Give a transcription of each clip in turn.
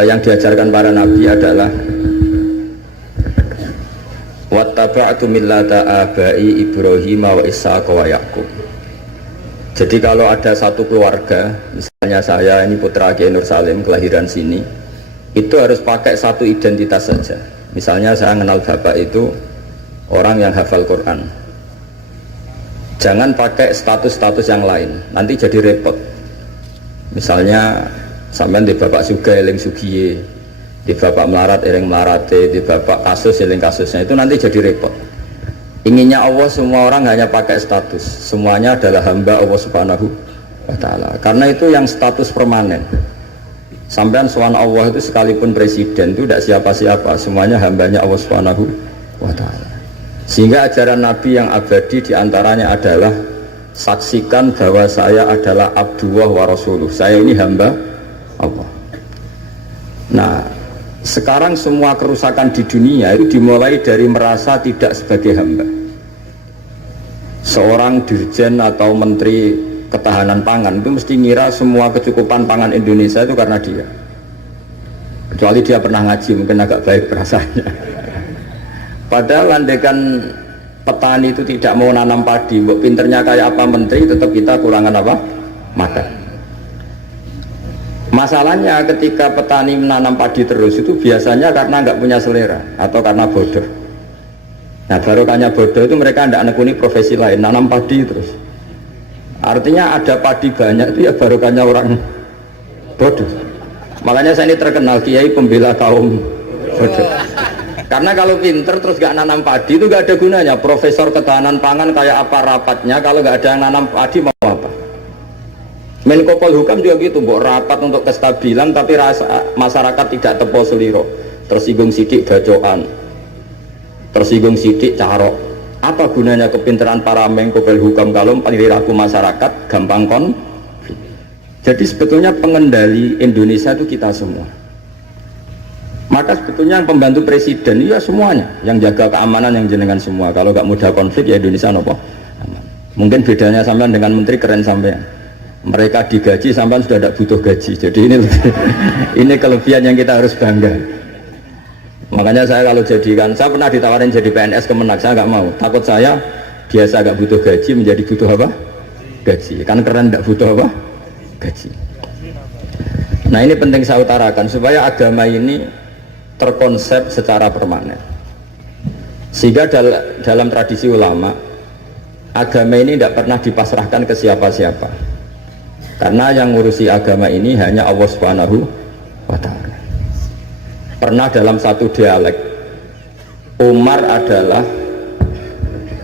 yang diajarkan para nabi adalah wattaba'tu millata abai Ibrahim wa Ishaq wa Yaqub. Jadi kalau ada satu keluarga, misalnya saya ini putra Kiai Nur Salim kelahiran sini, itu harus pakai satu identitas saja. Misalnya saya kenal bapak itu orang yang hafal Quran, jangan pakai status-status yang lain, nanti jadi repot. Misalnya sampean di bapak suga eling sugiye, di bapak melarat eling melarate, di bapak kasus eling kasusnya, itu nanti jadi repot. Inginnya Allah semua orang hanya pakai status, semuanya adalah hamba Allah Subhanahu wa ta'ala. Karena itu yang status permanen. Sampean soal Allah itu sekalipun presiden itu tidak siapa-siapa, semuanya hambanya Allah Subhanahu wa ta'ala. Sehingga ajaran Nabi yang abadi diantaranya adalah saksikan bahwa saya adalah abdullah wa rasuluh, saya ini hamba Allah. Nah, sekarang semua kerusakan di dunia itu dimulai dari merasa tidak sebagai hamba. Seorang dirjen atau menteri ketahanan pangan itu mesti ngira semua kecukupan pangan Indonesia itu karena dia, kecuali dia pernah ngaji, mungkin agak baik perasaannya. Padahal andaikan petani itu tidak mau nanam padi, mbok pinternya kayak apa menteri, tetap kita kurangan apa? Makan. Masalahnya ketika petani menanam padi terus itu biasanya karena nggak punya selera atau karena bodoh. Nah, barokahnya bodoh itu mereka tidak nekuni profesi lain, nanam padi terus. Artinya ada padi banyak itu ya barokahnya orang bodoh. Makanya saya ini terkenal kiai pembela kaum bodoh. Karena kalau pinter terus gak nanam padi itu gak ada gunanya. Profesor ketahanan pangan kayak apa rapatnya, kalau gak ada yang nanam padi mau apa? Menko Polhukam juga gitu, mbok rapat untuk kestabilan tapi masyarakat tidak tepo seliro, tersinggung sidik bacokan, tersinggung sidik carok. Apa gunanya kepinteran para Menko Polhukam kalau perilaku masyarakat gampang konflik? Jadi sebetulnya pengendali Indonesia itu kita semua. Maka sebetulnya yang pembantu presiden ya semuanya, yang jaga keamanan yang jenengan semua. Kalau gak mudah konflik ya Indonesia nopo. Mungkin bedanya sampean dengan menteri keren sampean. Mereka digaji sampai sudah tidak butuh gaji. Jadi ini kelebihan yang kita harus bangga. Makanya saya kalau jadikan, saya pernah ditawarin jadi PNS Kemenak, saya nggak mau. Takut saya biasa nggak butuh gaji menjadi butuh apa? Gaji. Kan keren nggak butuh apa? Gaji. Nah ini penting saya utarakan supaya agama ini terkonsep secara permanen. Sehingga dalam tradisi ulama, agama ini tidak pernah dipasrahkan ke siapa-siapa. Karena yang ngurusi agama ini hanya Allah Subhanahu wa ta'ala. Pernah dalam satu dialek, Umar adalah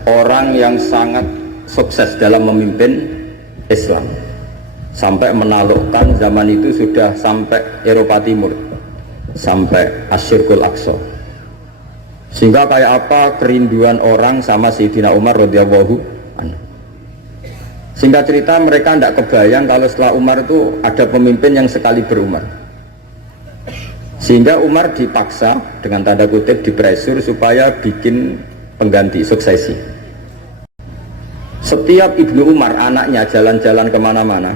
orang yang sangat sukses dalam memimpin Islam, sampai menaklukkan zaman itu sudah sampai Eropa Timur, sampai Asyirkul Aqsa. Sehingga kayak apa kerinduan orang sama Sayyidina Umar radhiyallahu anhu. Singkat cerita mereka tidak kebayang kalau setelah Umar itu ada pemimpin yang sekali berumar. Sehingga Umar dipaksa dengan tanda kutip dipresur supaya bikin pengganti suksesi. Setiap Ibnu Umar anaknya jalan-jalan kemana-mana,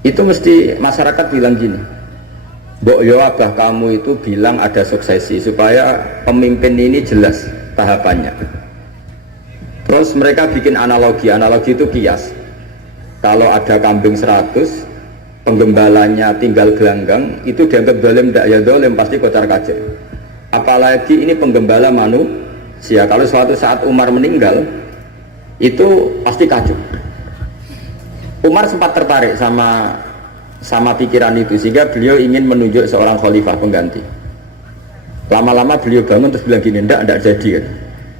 itu mesti masyarakat bilang gini, Mbok yo abah kamu itu bilang ada suksesi supaya pemimpin ini jelas tahapannya. Terus mereka bikin analogi itu kias. Kalau ada kambing 100, penggembalanya tinggal gelanggang, itu dianggap dolim, tidak ya dolim, pasti kocar kacir. Apalagi ini penggembala manusia, kalau suatu saat Umar meninggal, itu pasti kacau. Umar sempat tertarik sama pikiran itu, sehingga beliau ingin menunjuk seorang khalifah pengganti. Lama-lama beliau bangun terus bilang gini, tidak jadi kan.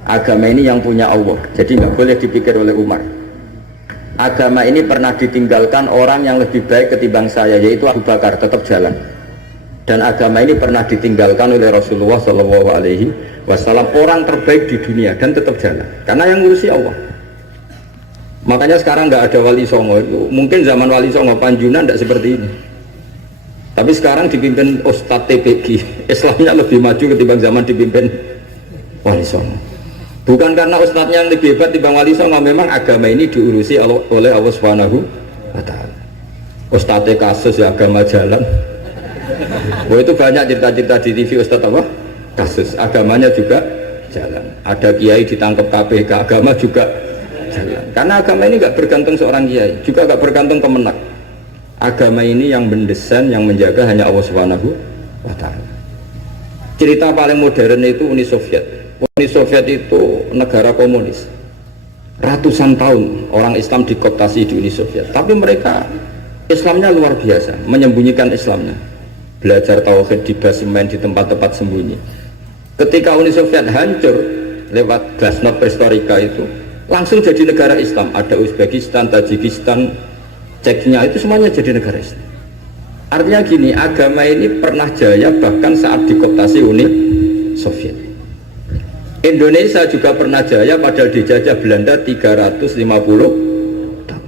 Agama ini yang punya Allah, jadi nggak boleh dipikir oleh Umar. Agama ini pernah ditinggalkan orang yang lebih baik ketimbang saya, yaitu Abu Bakar, tetap jalan. Dan agama ini pernah ditinggalkan oleh Rasulullah SAW, orang terbaik di dunia, dan tetap jalan. Karena yang ngurusi Allah. Makanya sekarang nggak ada Wali Songo. Mungkin zaman Wali Songo Panjunan tidak seperti ini. Tapi sekarang dipimpin Ustadz TPG, Islamnya lebih maju ketimbang zaman dipimpin Wali Songo. Bukan karena ustadznya yang lebih hebat dibanding Wali Songo, memang agama ini diurusi oleh Allah Subhanahu wa ta'ala. Ustadznya kasus ya agama jalan. Wah itu banyak cerita-cerita di TV Ustaz apa? Kasus agamanya juga jalan. Ada kiai ditangkap KPK, agama juga jalan. Karena agama ini nggak bergantung seorang kiai, juga nggak bergantung kemenak. Agama ini yang mendesain, yang menjaga hanya Allah Subhanahu wa Ta'ala. Cerita paling modern itu Uni Soviet. Uni Soviet itu negara komunis. Ratusan tahun orang Islam dikooptasi di Uni Soviet. Tapi mereka Islamnya luar biasa, menyembunyikan Islamnya. Belajar tauhid di basemen, di tempat-tempat sembunyi. Ketika Uni Soviet hancur lewat glasnost perestroika itu, langsung jadi negara Islam. Ada Uzbekistan, Tajikistan, Ceknya, itu semuanya jadi negara Islam. Artinya gini, agama ini pernah jaya bahkan saat dikooptasi Uni Soviet. Indonesia juga pernah jaya padahal dijajah Belanda 350 tahun.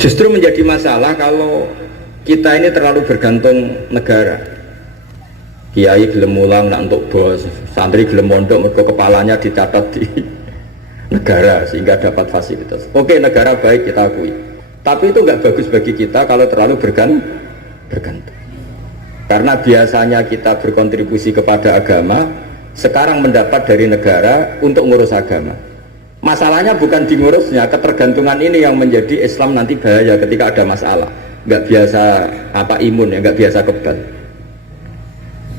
Justru menjadi masalah kalau kita ini terlalu bergantung negara. Kiai gelem mulang nak untuk bos, santri gelem mondok mergo kepalanya dicatat di negara sehingga dapat fasilitas. Oke, negara baik kita akui. Tapi itu nggak bagus bagi kita kalau terlalu bergantung. Karena biasanya kita berkontribusi kepada agama, sekarang mendapat dari negara untuk ngurus agama. Masalahnya bukan di ngurusnya, ketergantungan ini yang menjadi Islam nanti bahaya ketika ada masalah. Nggak biasa imun ya, nggak biasa kebal.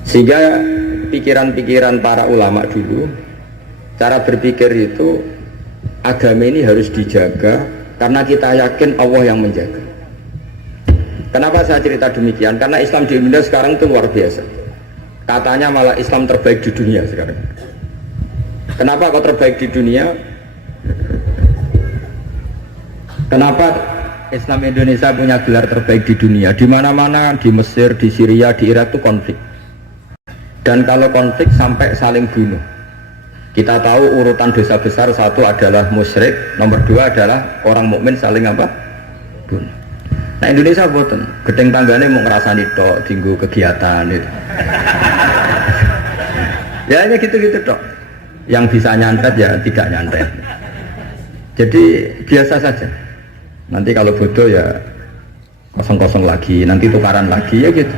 Sehingga pikiran-pikiran para ulama dulu, cara berpikir itu agama ini harus dijaga. Karena kita yakin Allah yang menjaga. Kenapa saya cerita demikian? Karena Islam di Indonesia sekarang itu luar biasa. Katanya malah Islam terbaik di dunia sekarang. Kenapa kok terbaik di dunia? Kenapa Islam Indonesia punya gelar terbaik di dunia? Di mana-mana, di Mesir, di Syria, di Irak itu konflik. Dan kalau konflik sampai saling bunuh. Kita tahu urutan dosa besar, satu adalah musyrik, nomor dua adalah orang mukmin saling apa? Bunuh. Nah Indonesia boten, gedeng tanggane mau ngerasani tok, tinggu kegiatan itu. Ya hanya gitu-gitu tok. Yang bisa nyantet ya tidak nyantet. Jadi biasa saja. Nanti kalau bodoh ya kosong-kosong lagi, nanti tukaran lagi ya gitu.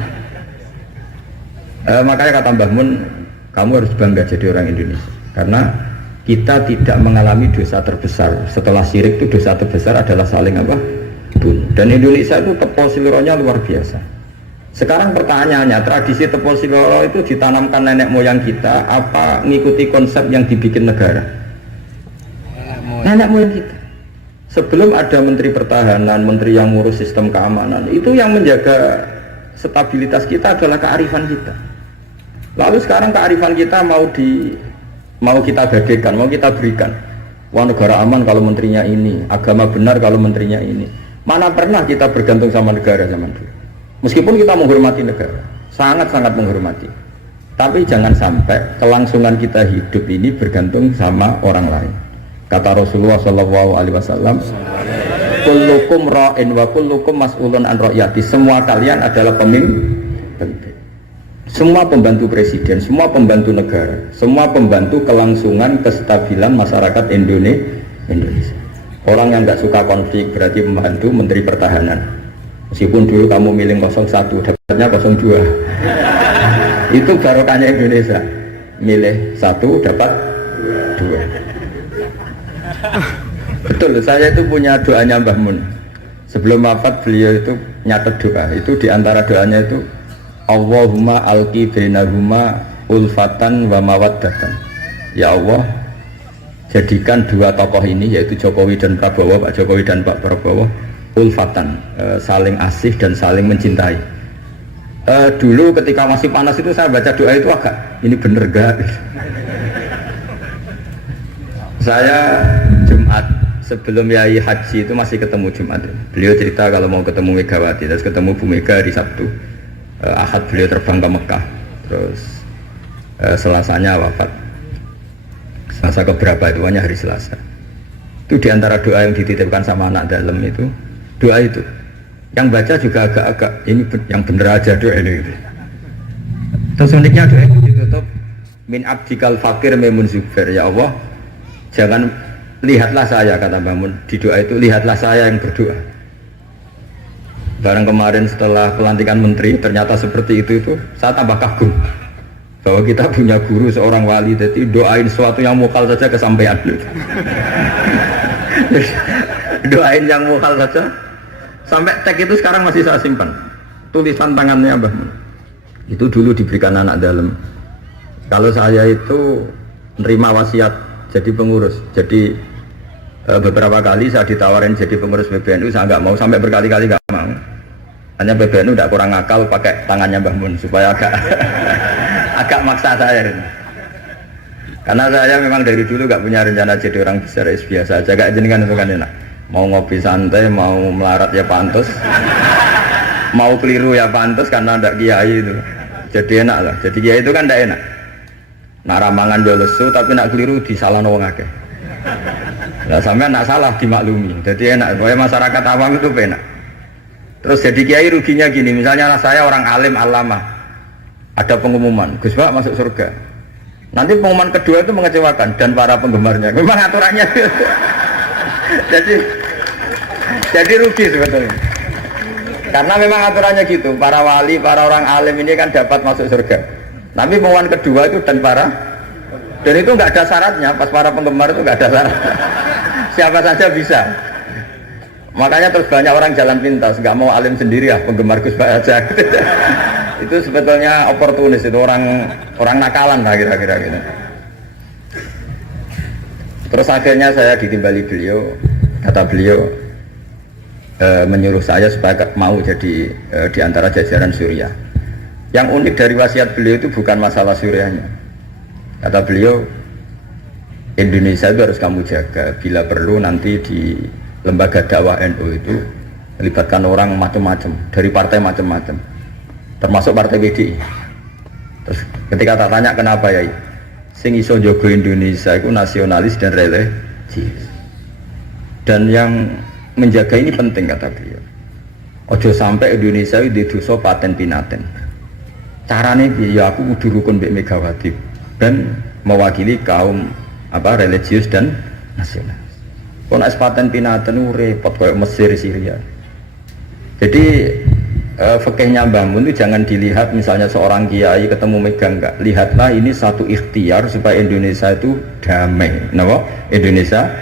Makanya kata Mbah Mun, kamu harus bangga jadi orang Indonesia. Karena kita tidak mengalami dosa terbesar. Setelah syirik itu dosa terbesar adalah saling apa? Bunuh. Dan Indonesia itu tepol siloronya luar biasa. Sekarang pertanyaannya, tradisi tepol siloro itu ditanamkan nenek moyang kita apa mengikuti konsep yang dibikin negara? Nenek moyang kita. Sebelum ada menteri pertahanan, menteri yang ngurus sistem keamanan, itu yang menjaga stabilitas kita adalah kearifan kita. Lalu sekarang kearifan kita mau kita gadaikan, mau kita berikan. Wah negara aman kalau menterinya ini, agama benar kalau menterinya ini. Mana pernah kita bergantung sama negara zaman dulu. Meskipun kita menghormati negara, sangat-sangat menghormati. Tapi jangan sampai kelangsungan kita hidup ini bergantung sama orang lain. Kata Rasulullah SAW, kullukum ra'in wa kullukum mas'ulun an ra'yati. Semua kalian adalah pemimpin. Semua pembantu presiden, semua pembantu negara, semua pembantu kelangsungan kestabilan masyarakat Indonesia. Orang yang nggak suka konflik berarti membantu menteri pertahanan. Meskipun dulu kamu milih 01, dapatnya 02. Itu barokahnya Indonesia. Milih 1 dapat 2. Betul, saya itu punya doanya Mbah Mun. Sebelum wafat beliau itu nyatet doa. Itu diantara doanya itu Allahumma alqi bainahuma ulfatan wa mawaddatan. Ya Allah, jadikan dua tokoh ini yaitu Jokowi dan Prabowo, Pak Jokowi dan Pak Prabowo ulfatan, saling asih dan saling mencintai. Dulu ketika masih panas itu saya baca doa itu agak ini bener gak? Saya Jumat sebelum Yai Haji itu masih ketemu Jumat. Beliau cerita kalau mau ketemu Megawati, terus ketemu Bu Mega di Sabtu. Ahad beliau terbang ke Mekah, terus Selasanya wafat. Selasa keberapa itu hanya hari Selasa. Itu diantara doa yang dititipkan sama anak dalam itu, doa itu. Yang baca juga agak-agak ini yang bener aja doa ini. Gitu. Terus uniknya doa itu ditutup min abdikal fakir memun zubair. Ya Allah, jangan lihatlah saya, kata Mbah Mun di doa itu, lihatlah saya yang berdoa. Barang kemarin setelah pelantikan menteri ternyata seperti itu saya tambah kagum bahwa kita punya guru seorang wali, jadi doain sesuatu yang mukal saja kesampaian. Doain yang mukal saja sampai teks itu sekarang masih saya simpan, tulisan tangannya Mbah Mun. Itu dulu diberikan anak dalam. Kalau saya itu nerima wasiat jadi pengurus, jadi beberapa kali saya ditawarin jadi pengurus PBNU, saya nggak mau, sampai berkali-kali nggak mau. Hanya PBNU tidak kurang akal pakai tangannya Mbah Mun supaya agak agak maksa saya. Karena saya memang dari dulu nggak punya rencana jadi orang besar, biasa aja, gak jenengan itu kan enak. Mau ngopi santai, mau melarat ya pantas, mau keliru ya pantas karena ada kiai itu. Jadi enak lah. Jadi kiai itu kan tidak enak. Nak ramangan yo lesu tapi nak keliru disalahno wong akeh. Nah sampean nak salah dimaklumi. Jadi enak, supaya masyarakat awam itu enak. Terus jadi kiai ruginya gini, misalnya saya orang alim alama, ada pengumuman, Gus Pak masuk surga. Nanti pengumuman kedua itu mengecewakan dan para penggemarnya. Memang aturannya. jadi rugi sebetulnya. Karena memang aturannya gitu, para wali, para orang alim ini kan dapat masuk surga. Tapi pengumuman kedua itu dan itu nggak ada syaratnya, pas para penggemar itu nggak ada syarat. Siapa saja bisa. Makanya terus banyak orang jalan pintas, nggak mau alim sendiri ya, penggemar Gus Pak aja. Itu sebetulnya oportunis, itu orang nakalan lah kira-kira gitu. Terus akhirnya saya ditimbali beliau, kata beliau menyuruh saya supaya mau jadi di antara jajaran Suriah. Yang unik dari wasiat beliau itu bukan masalah Suriahnya. Kata beliau, Indonesia itu harus kamu jaga. Bila perlu nanti di lembaga dakwah NU itu melibatkan orang macam-macam, dari partai macam-macam, termasuk partai PDI. Terus ketika tak tanya kenapa ya, sing iso jogo Indonesia itu nasionalis dan religius. Dan yang menjaga ini penting kata beliau. Ojo sampai Indonesia itu dosa paten pinaten. Carane piye ya aku kudu rukun mbek Megawati dan mewakili kaum religius dan nasional. Kon paten pinaten repot kayak Mesir, Syria. Jadi fikihnya Mbah Mun itu jangan dilihat misalnya seorang kiai ketemu megang, enggak. Lihatlah ini satu ikhtiar supaya Indonesia itu damai. Napa? Indonesia